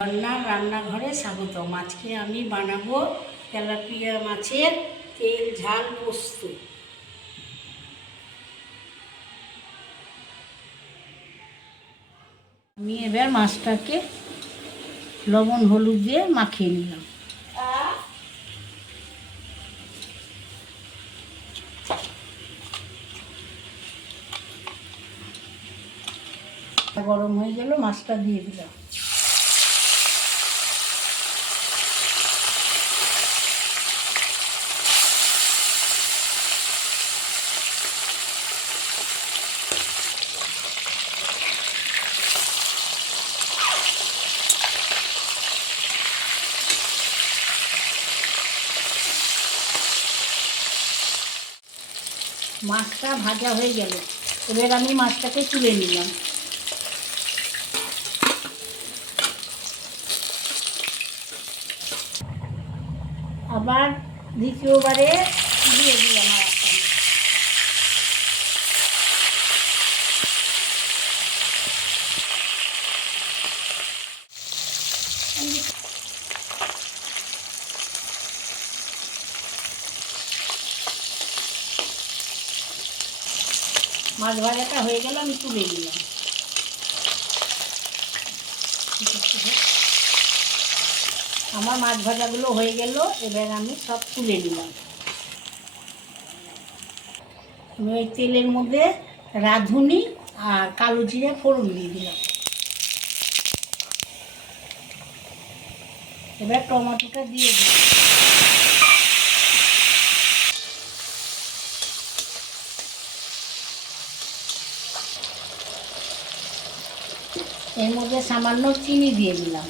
রান্নাঘরে স্বাগতম। আজকে আমি বানাবো তেলাপিয়া মাছের তেল ঝাল পোস্ত। আমি এবার মাছটাকে লবণ হলুদ দিয়ে মাখিয়ে নিলাম। গরম হয়ে গেল, মাছটা দিয়ে দিলাম। মাছটা ভাজা হয়ে গেল, এবার আমি মাছটাকে তুলে নিলাম। আবার দ্বিতীয়বারে দিয়ে দিলাম আর একটা। মাছ ভাজাটা হয়ে গেল, আমি তুলে নিলাম। আমার মাছ ভাজাগুলো হয়ে গেল, এবার আমি সব তুলে নিলাম। আমি ওই তেলের মধ্যে রাঁধুনি আর কালো জিরে ফোড়ন দিয়ে দিলাম। এবার টমেটোটা দিয়ে দিলাম। এর মধ্যে সামান্য চিনি দিয়ে দিলাম।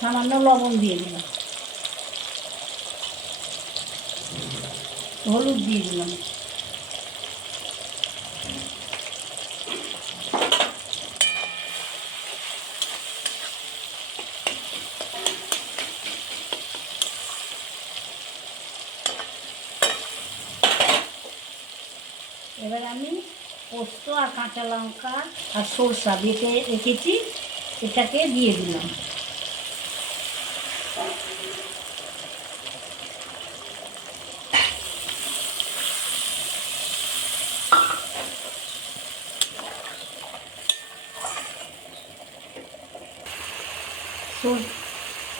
সামান্য লবণ দিয়ে দিলাম। হলুদ দিয়ে দিলাম। এবার আমি পোস্ত আর কাঁচা লঙ্কা আর সরষা বেটে রেখেছি, এটাকে দিয়ে দিলাম।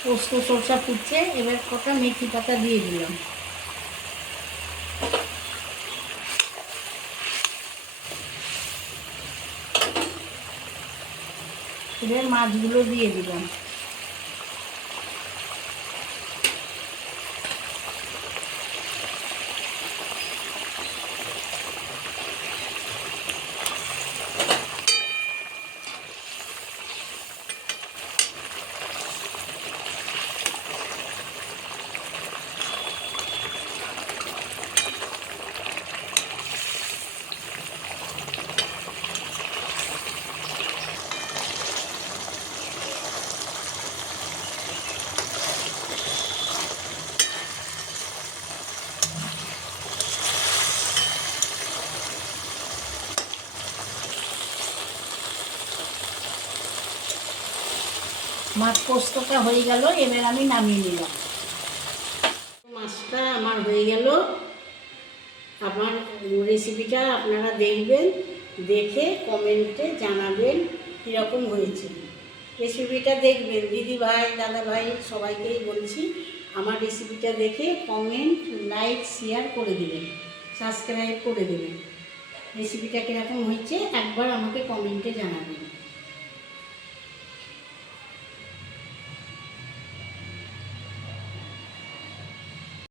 পোস্ত সরষা ফুটছে, এবার কটা মেথি পাতা দিয়ে দিলাম। এবার মাছগুলো দিয়ে দিলাম। মাছ পোস্তটা হয়ে গেল, এবার আমি নামিয়ে নিলাম। মাছটা আমার হয়ে গেল। আমার রেসিপিটা আপনারা দেখবেন, দেখে কমেন্টে জানাবেন কীরকম হয়েছে। রেসিপিটা দেখবেন, দিদি ভাই দাদা ভাই সবাইকেই বলছি, আমার রেসিপিটা দেখে কমেন্ট লাইক শেয়ার করে দেবেন, সাবস্ক্রাইব করে দেবেন। রেসিপিটা কীরকম হয়েছে একবার আমাকে কমেন্টে জানাবেন।